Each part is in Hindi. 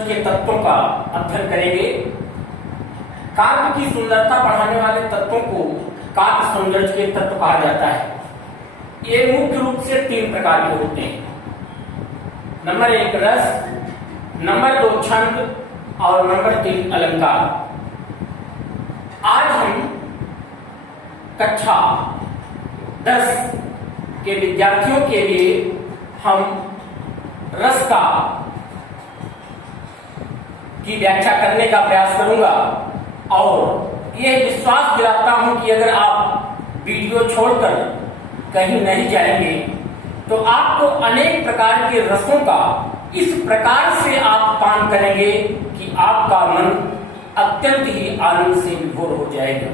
के तत्वों का अध्ययन करेंगे। काव्य की सुंदरता बढ़ाने वाले तत्वों को काव्य सौंदर्य के तत्व कहा जाता है। ये मुख्य रूप से 3 प्रकार के होते हैं। नंबर 1 रस, नंबर 2 छंद और नंबर 3 अलंकार। आज हम कक्षा 10 के विद्यार्थियों के लिए हम रस की व्याख्या करने का प्रयास करूंगा और यह विश्वास दिलाता हूं कि अगर आप वीडियो छोड़कर कहीं नहीं जाएंगे तो आपको अनेक प्रकार के रसों का इस प्रकार से आप पान करेंगे कि आपका मन अत्यंत ही आनंद से विभोर हो जाएगा।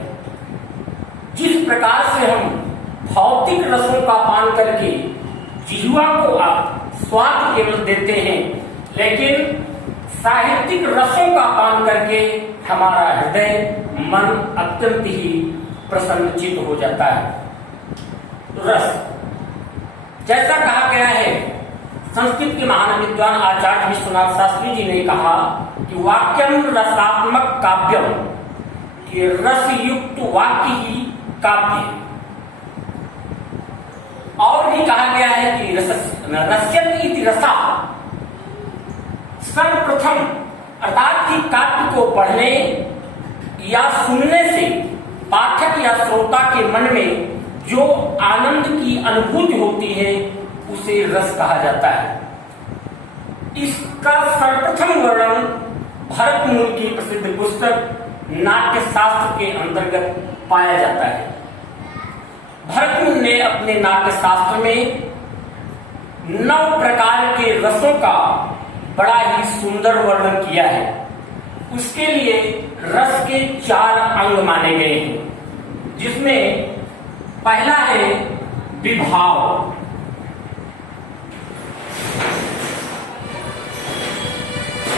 जिस प्रकार से हम भौतिक रसों का पान करके जिह्वा को आप स्वाद केवल देते हैं, लेकिन साहित्यिक रसों का पान करके हमारा हृदय मन अत्यंत ही प्रसन्नचित हो जाता है। रस, जैसा कहा गया है, संस्कृत के महान विद्वान आचार्य विश्वनाथ शास्त्री जी ने कहा कि वाक्यम रसात्मक काव्यम, कि रस युक्त वाक्य ही काव्य। और भी कहा गया है कि रस्यति इति रसा, सर्वप्रथम अर्थात कि काव्य को पढ़ने या सुनने से पाठक या श्रोता के मन में जो आनंद की अनुभूति होती है उसे रस कहा जाता है। इसका सर्वप्रथम वर्णन भरतमुनि की प्रसिद्ध पुस्तक नाट्य शास्त्र के अंतर्गत पाया जाता है। भरतमुनि ने अपने नाट्य शास्त्र में 9 प्रकार के रसों का बड़ा ही सुंदर वर्णन किया है। उसके लिए रस के 4 अंग माने गए हैं, जिसमें पहला है विभाव।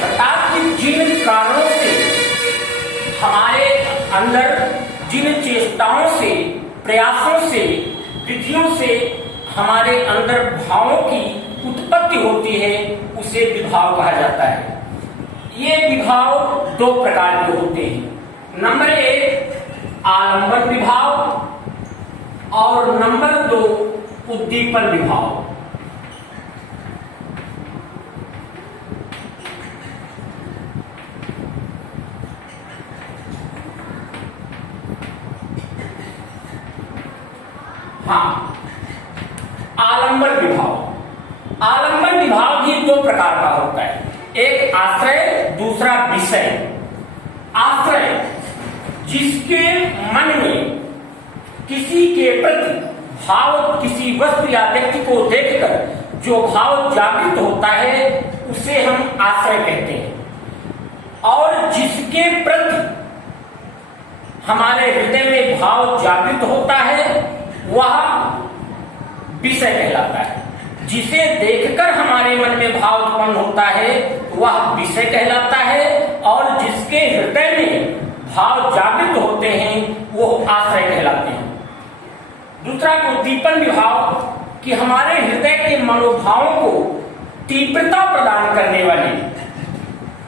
अर्थात कि जिन कारणों से हमारे अंदर, जिन चेष्टाओं से, प्रयासों से, विधियों से हमारे अंदर भावों की उत्पत्ति होती है उसे विभाव कहा जाता है। ये विभाव 2 प्रकार के होते हैं। नंबर 1 आलंबन विभाव और नंबर 2 उद्दीपन विभाव। हाँ, आलंबन विभाव। आलंबन विभाव भी 2 प्रकार का होता है, एक आश्रय, दूसरा विषय। आश्रय, जिसके मन में किसी के प्रति भाव, किसी वस्तु या व्यक्ति को देखकर जो भाव जागृत होता है उसे हम आश्रय कहते हैं। और जिसके प्रति हमारे हृदय में भाव जागृत होता है वह विषय कहलाता है। जिसे देखकर हमारे मन में भाव उत्पन्न होता है वह विषय कहलाता है, और जिसके हृदय में भाव जागृत होते हैं वो आश्रय कहलाते हैं। दूसरा उद्दीपन विभाव, कि हमारे हृदय के मनोभावों को तीव्रता प्रदान करने वाले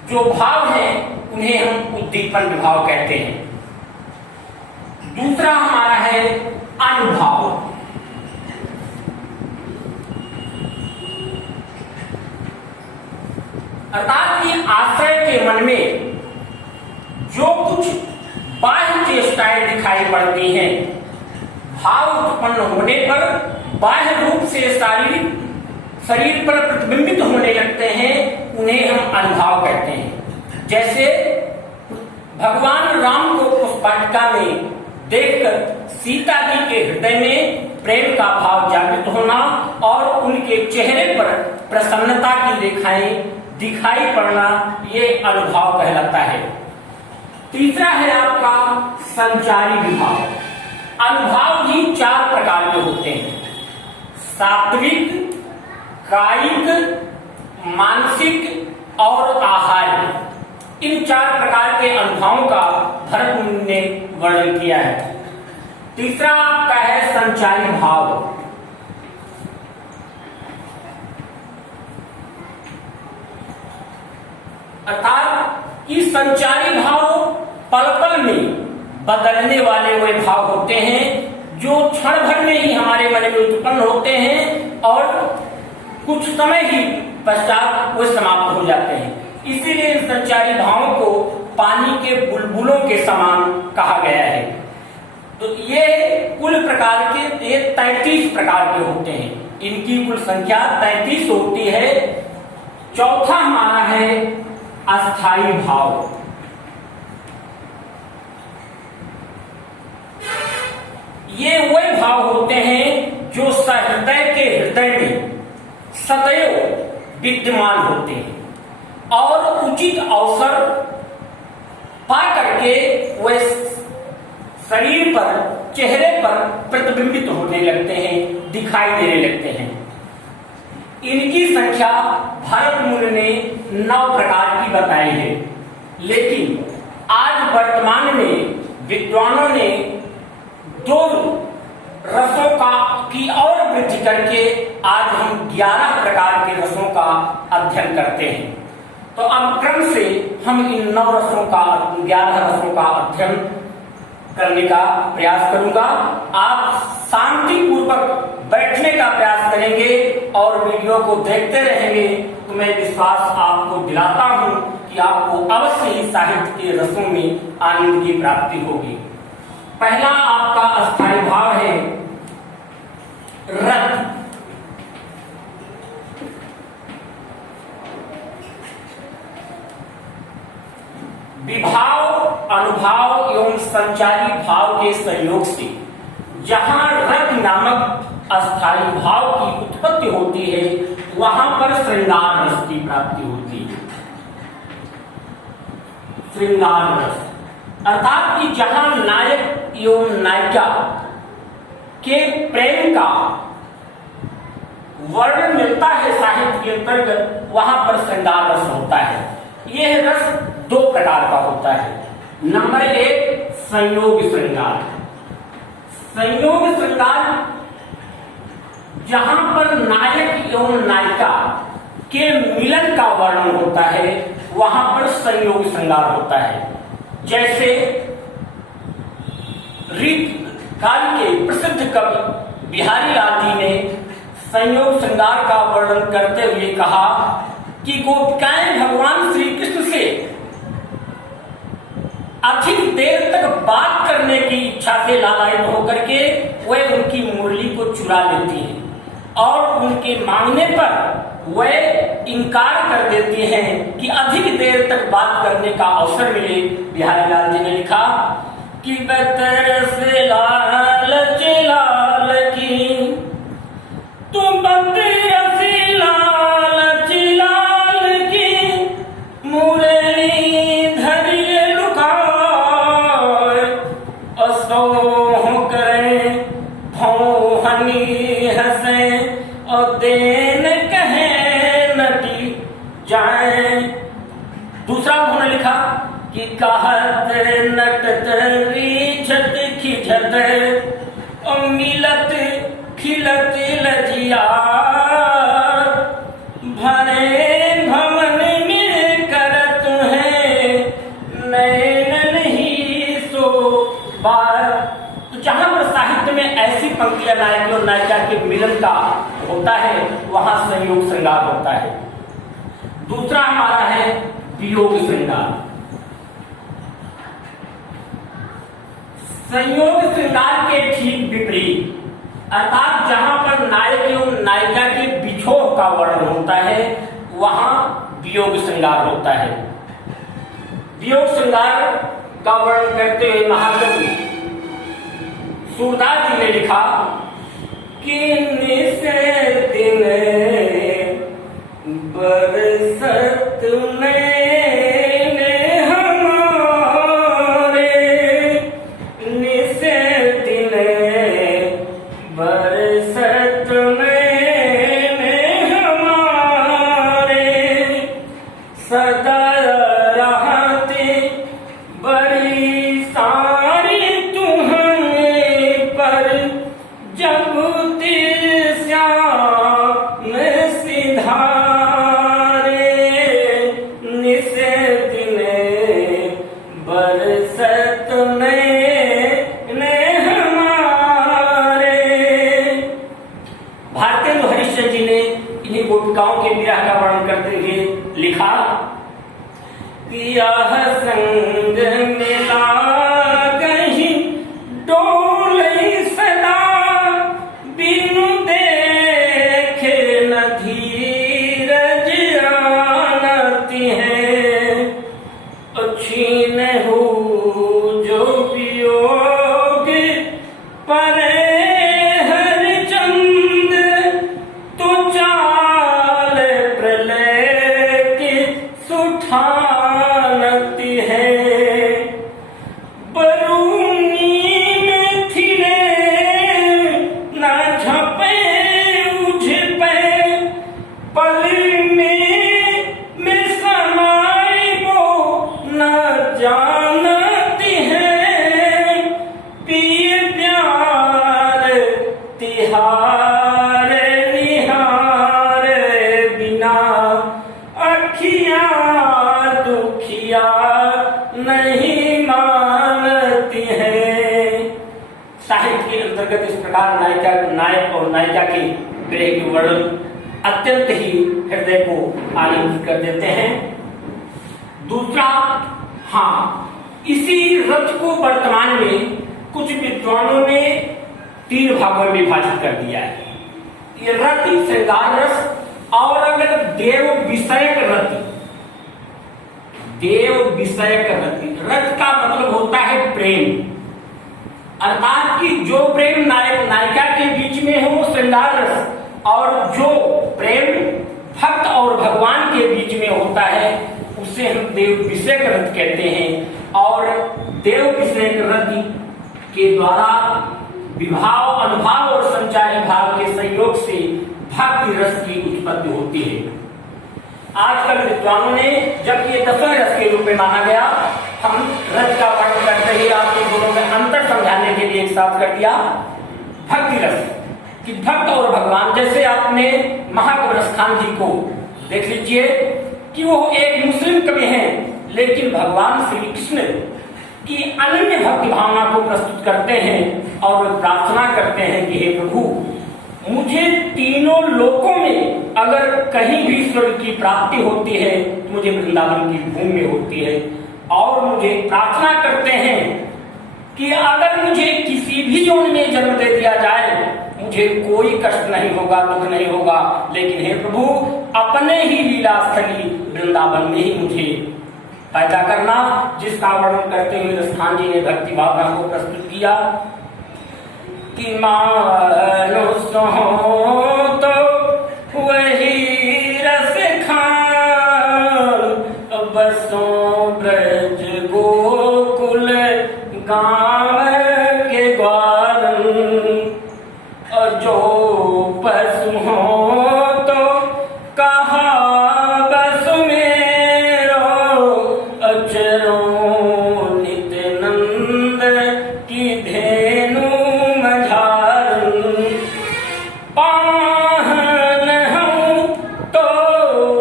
जो भाव हैं उन्हें हम उद्दीपन विभाव कहते हैं। दूसरा हमारा है अनुभाव। अर्थात कि आश्रय के मन में जो कुछ बाह्य चेष्टाएं दिखाई पड़ती हैं, भाव उत्पन्न होने पर बाह्य रूप से शरीर पर प्रतिबिंबित होने लगते हैं, उन्हें हम अनुभाव कहते हैं। जैसे भगवान राम को पुष्पवाटिका में देखकर सीता जी के हृदय में प्रेम का भाव जागृत होना और उनके चेहरे पर प्रसन्नता की रेखाएं दिखाई पड़ना, ये अनुभाव कहलाता है। तीसरा है आपका संचारी विभाव। अनुभाव भी 4 प्रकार के होते हैं, सात्विक, कायिक, मानसिक और आहार्य। इन 4 प्रकार के अनुभवों का भरतमुनि ने वर्णन किया है। तीसरा आपका है संचारी भाव। अर्थात कि संचारी भाव पल पल में बदलने वाले वे भाव होते हैं जो क्षण भर में ही हमारे मन में उत्पन्न होते हैं और कुछ समय ही पश्चात वे समाप्त हो जाते हैं। इसीलिए इन संचारी भावों को पानी के बुलबुलों के समान कहा गया है। तो ये कुल प्रकार के ये 33 प्रकार के होते हैं। इनकी कुल संख्या 33 होती है। चौथा हमारा है अस्थाई भाव। ये वे भाव होते हैं जो सहृदय के हृदय में सदैव विद्यमान होते हैं और उचित अवसर पा करके वे शरीर पर, चेहरे पर प्रतिबिंबित होने लगते हैं, दिखाई देने लगते हैं। इनकी संख्या भरत मुनि ने 9 प्रकार की बताई है, लेकिन आज वर्तमान में विद्वानों ने 2 रसों की और वृद्धि करके आज हम 11 प्रकार के रसों का अध्ययन करते हैं। तो अब क्रम से हम इन 9 रसों का 11 रसों का अध्ययन करने का प्रयास करूंगा। आप शांति पूर्वक बैठने का प्रयास करेंगे और वीडियो को देखते रहेंगे तो मैं विश्वास आपको दिलाता हूं कि आपको अवश्य ही साहित्य के रसों में आनंद की प्राप्ति होगी। पहला आपका अस्थाई भाव है रत। विभाव, अनुभाव एवं संचारी भाव के संयोग से जहां रत नामक अस्थाई भाव की उत्पत्ति होती है वहां पर श्रृंगार रस की प्राप्ति होती है। श्रृंगार रस अर्थात कि जहां नायक एवं नायिका के प्रेम का वर्णन मिलता है साहित्य के अंतर्गत, वहां पर श्रृंगार रस होता है। यह रस 2 प्रकार का होता है। नंबर 1 संयोग श्रृंगार। संयोग श्रृंगार जहां पर नायक एवं नायिका के मिलन का वर्णन होता है वहां पर संयोग श्रृंगार होता है। जैसे रीत काल के प्रसिद्ध कवि बिहारी लाल जी ने संयोग श्रृंगार का वर्णन करते हुए कहा कि गोपिकाएं भगवान श्री कृष्ण से अधिक देर तक बात करने की इच्छा से लालायित होकर के वे उनकी मुरली को चुरा लेती हैं और उनके मांगने पर वे इनकार कर देती हैं कि अधिक देर तक बात करने का अवसर मिले। बिहारी लाल जी ने लिखा कि से लालच लाल की तुम बतरसी लालच लाल की मुरली धरिए लुकाए असोह करे भौहनी हंसे और देन कहे नटी जाए। दूसरा उन्होंने लिखा कि कहत नटत रीछत खिझत और मिलत खिलत लजिया भरे भवन में करत है नैन नहीं सो बार। तो जहां पर साहित्य में ऐसी पंक्तियां नायक और नायिका के मिलन का होता है वहां संयोग श्रृंगार होता है। दूसरा हमारा है वियोग श्रृंगार। संयोग श्रृंगार के ठीक विपरीत अर्थात जहां पर नायक एवं नायिका के बिछोह का वर्णन होता है वहां वियोग श्रृंगार होता है। वियोग श्रृंगार का वर्णन करते हुए महाकवि सूरदास जी ने लिखा कि निसे दिन बरसत में निसे किया संग मिला कहीं डोले सदा बिनु देखे न धीरज आनती है छीन हो जो वियोग परे नहीं मानती है। साहित्य के अंतर्गत इस प्रकार नायक और नायिका के प्रेम के वर्णन अत्यंत ही हृदय को आनंदित कर देते हैं। दूसरा, इसी रथ को वर्तमान में कुछ विद्वानों ने 3 भागों में विभाजित कर दिया है। ये रथ श्रृंगार रस और अगर देव विषयक रति, देव विषयक रति, रथ का मतलब होता है प्रेम, अर्थात कि जो प्रेम नायक नायिका के बीच में हो वो श्रृंगार रस, और जो प्रेम भक्त और भगवान के बीच में होता है उसे हम देव विषयक रथ कहते हैं। और देव विषयक रति के द्वारा विभाव, अनुभाव और संचारी भाव के संयोग से भक्ति रस की उत्पत्ति होती है। आजकल विद्वानों ने जब ये 10वें रस के रूप में माना गया, हम रस का वर्णन करते ही आपके दोनों में अंतर समझाने के लिए एक साथ कर दिया भक्ति रस, कि भक्त और भगवान। जैसे आपने महाकवि रसखान जी को देख लीजिए कि वो एक मुस्लिम कवि हैं, लेकिन भगवान श्री कृष्ण की अनन्य भक्ति भावना को प्रस्तुत करते हैं और प्रार्थना करते हैं कि हे प्रभु, मुझे तीनों लोकों में अगर कहीं भी स्वर्ग की प्राप्ति होती है तो मुझे वृंदावन की भूमि में होती है। और मुझे प्रार्थना करते हैं कि अगर मुझे किसी भी यौन में जन्म दे दिया जाए मुझे कोई कष्ट नहीं होगा, दुख नहीं होगा, लेकिन हे प्रभु अपने ही लीला स्थली वृंदावन में ही मुझे पैदा करना। जिसका वर्णन करते हुए रसखान जी ने भक्ति भावना को प्रस्तुत किया कि मानो तो वही रस खान बसों ब्रज गोकुल गाँव के ग्वारन, जो पशु हो तो कहा बस मेरो अचरो नित्य नंद की धेनु मझारन, पाहन हूँ तो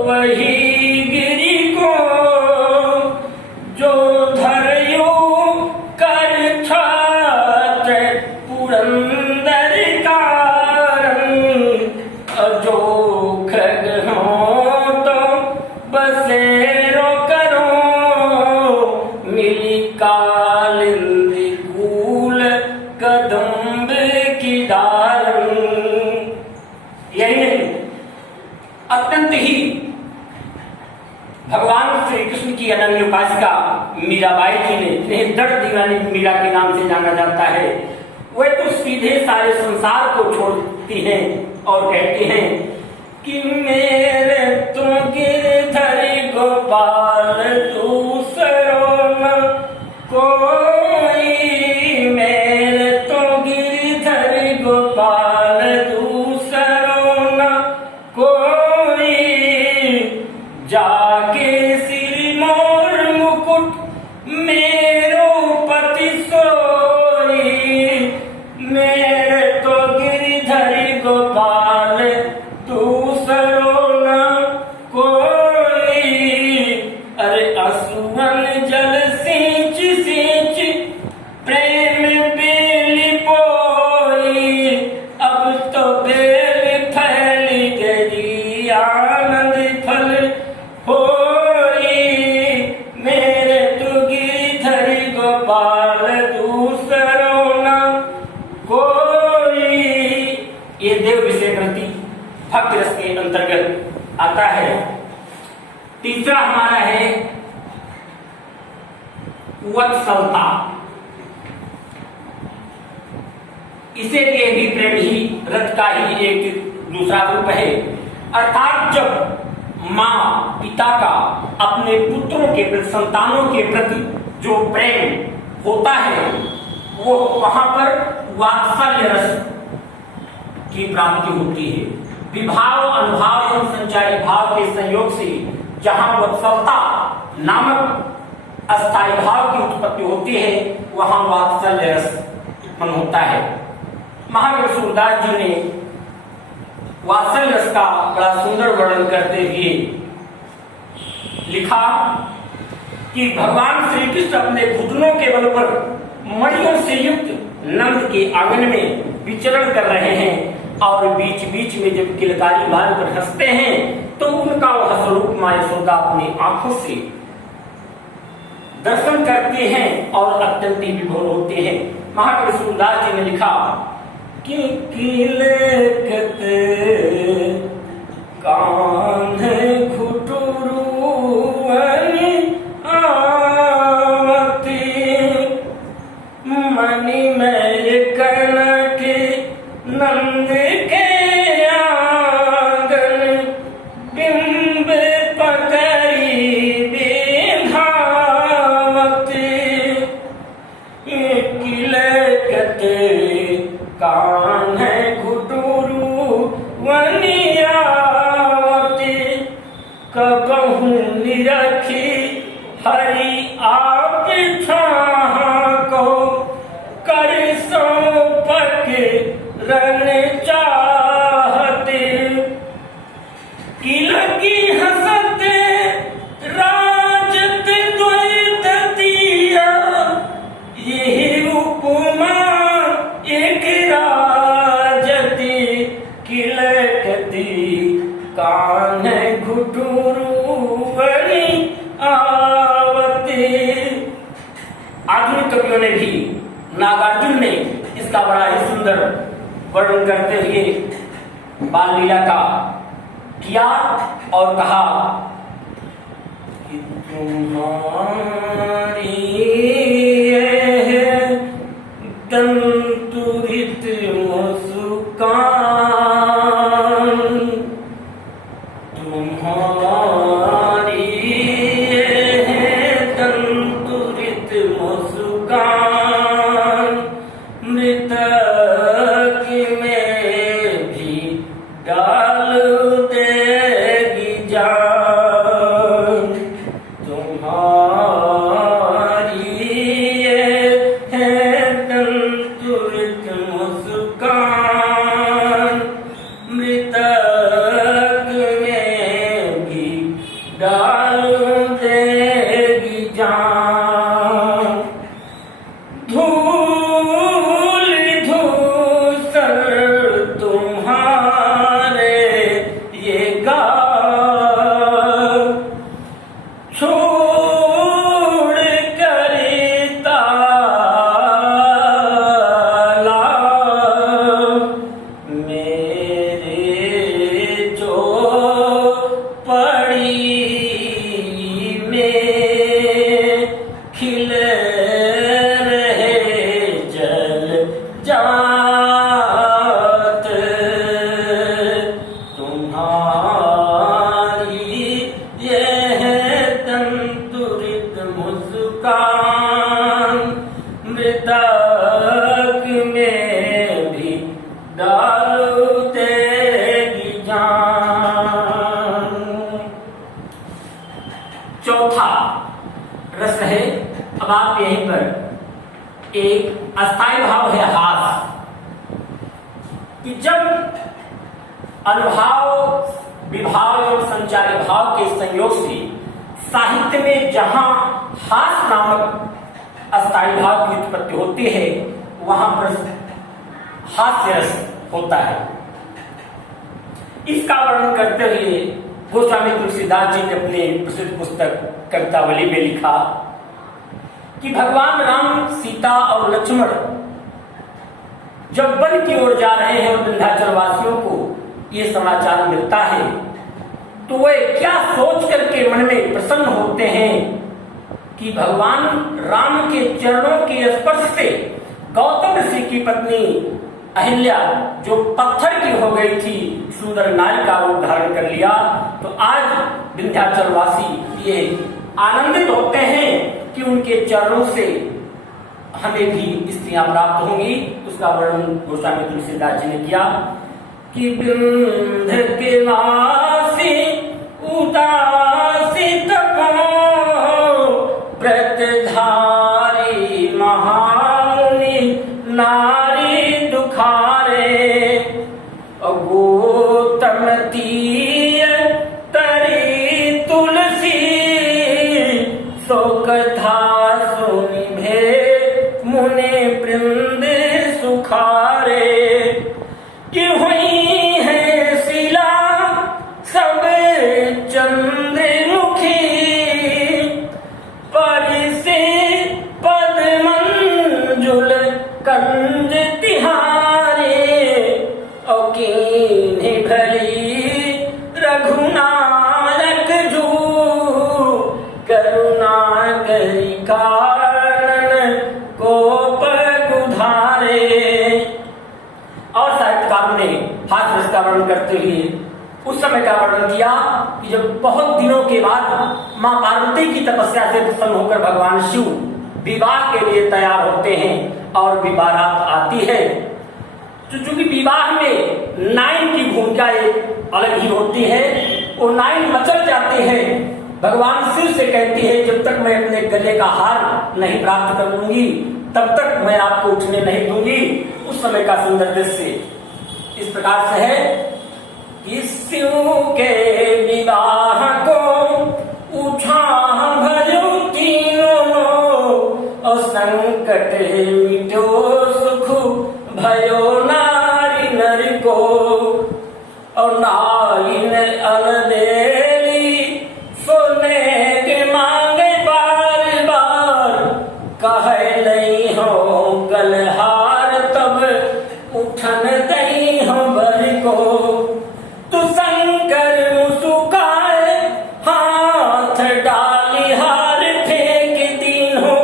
वही गिरी को जो धरयो कर छात्र पुरंदर कारण, जो खग हो तो बसेरो करो मिली कालिंदी कूल कदम्ब की डालन। यही नहीं, अत्यंत ही भगवान श्री कृष्ण की अनन्य उपासिका मीराबाई जी ने, जिन्हें दृढ़ दीवानी मीरा के नाम से जाना जाता है, वे तो सीधे सारे संसार को छोड़ती हैं और कहती हैं कि मेरे तो गिरधर गोपाल दूसरो न कोई, मेरे तो गिरधर गोपाल दूसरो न कोई, जाके सिर मोर मुकुट मेरो पति सोई, मेरे तो गिरधर गोपाल दूसरो न कोई। अरे असुवन जल सींच सींच प्रेम बेली पोई, अब तो बेल फैल गई आनंद फल होई, आता है। तीसरा हमारा है वत्सलता। इसे लिए भी प्रेम ही रथ का ही एक दूसरा रूप है, अर्थात जब माँ पिता का अपने पुत्रों के प्रति, संतानों के प्रति जो प्रेम होता है वो वहां पर वात्सल्य रस की प्राप्ति होती है। विभाव, अनुभाव एवं संचारी भाव के संयोग से जहां वत्सलता नामक अस्थायी भाव की उत्पत्ति होती है वहां वात्सल्य रस उत्पन्न होता है। महावीर सूरदास जी ने वात्सल्य रस का बड़ा सुंदर वर्णन करते हुए लिखा कि भगवान श्री कृष्ण अपने घुटनों के बल पर मणियों से युक्त नंद के आंगन में विचरण कर रहे हैं और बीच बीच में जब किलकारी मार कर हंसते हैं तो उनका वह स्वरूप मां यशोदा अपनी आंखों से दर्शन करते हैं और अत्यंत विभोर होते हैं। महाकवि सूरदास जी ने लिखा कि किलकत कान घुटुरुवनि आवती मणि में कनक नंद के आंगन बिंब पकड़ी बिंधावती किलकत कान घुटुरुवनि आवती कबहु निरखी हरि आप को कर सौंपक रन चाहते किलकी हंसते राजत द्वैततिया यही उपमा एक राजती किलकती कान घुटुरुवनि आवती। आधुनिक कवियों ने भी, नागार्जुन ने इसका बड़ा ही सुंदर वर्णन करते हुए बाल लीला का किया और कहा कि तुम्हारी दंतुरित मुस्कान तुम्हारी दंतुरित मुस्कान मृतक में भी डाल देगी जान तुम्हारी दंतुरित मुस्कान मृतक में भी डाल देगी जान धूल धूसर तुम्हारे ये गाल छोड़ कर ताला मेरे जो पड़ी में खिल रहे जल जात तुम्हारी यह दंतुरित मुस्कान मृतक में भी डाल देगी जान। चौथा रस है, अब आप यहीं पर एक अस्थायी भाव है हास, कि जब अनुभाव विभाव और संचारी भाव के संयोग से साहित्य में जहां हास नामक अस्थायी भाव की उत्पत्ति होती है वहां पर हास्य रस होता है। इसका वर्णन करते हुए गोस्वामी तुलसीदास जी ने अपनी प्रसिद्ध पुस्तक कवितावली में लिखा कि भगवान राम, सीता और लक्ष्मण जब वन की ओर जा रहे हैं और विंध्याचल वासियों को ये समाचार मिलता है तो वे क्या सोच करके मन में प्रसन्न होते हैं कि भगवान राम के चरणों के स्पर्श से गौतम ऋषि की पत्नी अहिल्या जो पत्थर की हो गई थी सुंदर नारी का रूप धारण कर लिया। तो आज विंध्याचल वासी ये आनंदित होते हैं कि उनके चरणों से हमें भी स्त्रियां प्राप्त होंगी। उसका वर्णन गोस्वामी तुलसीदास जी ने किया कि विंध्य के वासी उदासित व्रतधारी महामुनि नारी दुखारे गौतम तीय तरी तुलसी सो कथा सुनिभे मुनि वृंद सुखारे कि हुई है शिला सब चंद्रमुखी परिसे पद मंजुल कंज तिहारे औकीन्हि भली रघुनायक जू करुणा करि कारण कोप गुधारे। और साहित्यकारों ने हाथ रस का वर्णन करते हुए उस समय का वर्णन किया कि जब बहुत दिनों के बाद मां पार्वती की तपस्या से प्रसन्न होकर भगवान शिव विवाह के लिए तैयार होते हैं और विवाहरात आती है। तो चूंकि विवाह में नाइन की भूमिका एक अलग ही होती है, वो नाइन मचल जाते हैं। भगवान शिव से कहती है जब तक मैं अपने गले का हार नहीं प्राप्त कर लूंगी तब तक मैं आपको उठने नहीं दूंगी। उस समय का सुंदर दृश्य इस प्रकार से है कि शिव के विवाह को उठा भजो तीनों और संकट मिटो सुख भयो नारी नर को और नाइन अलबेली सोने के मांगे बार बार कहे नहीं हो गलहार तब उठन दई हो बर को तू शंकर मुस्काए हाथ डाली हार फेंक दीन हो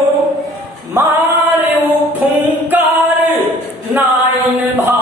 मारे वो फुंकार नाइन भा